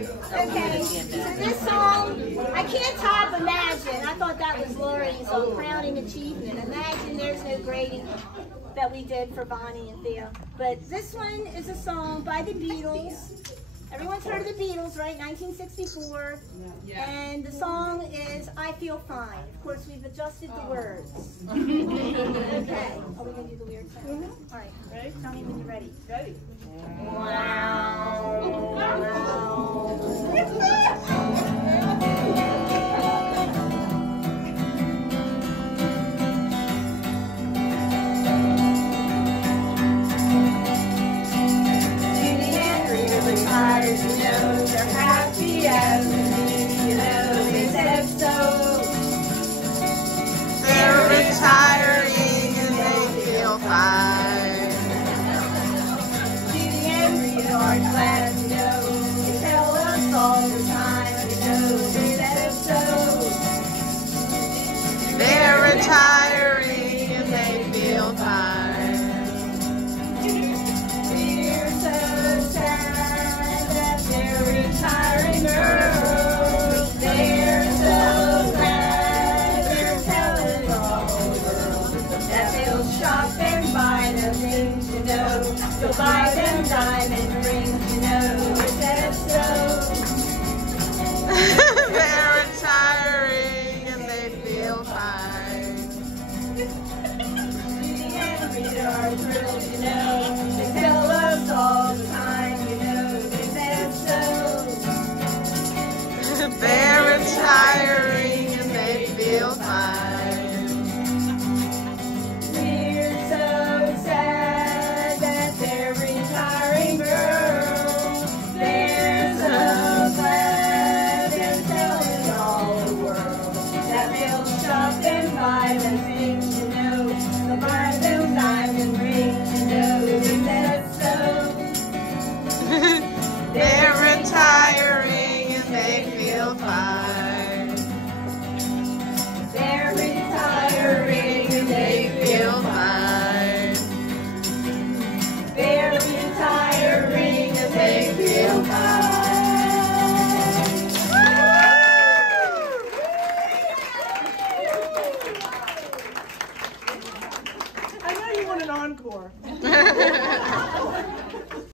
Okay, so this song, I can't top Imagine. I thought that was Lori's crowning achievement. Imagine There's No Grading that we did for Bonnie and Theo. But this one is a song by the Beatles. Everyone's heard of the Beatles, right? 1964. Yeah. And the song is I Feel Fine. Of course, we've adjusted the words. Okay. Are we going to do the weird sound? All right. Ready? Tell me when you're ready. Ready. Wow.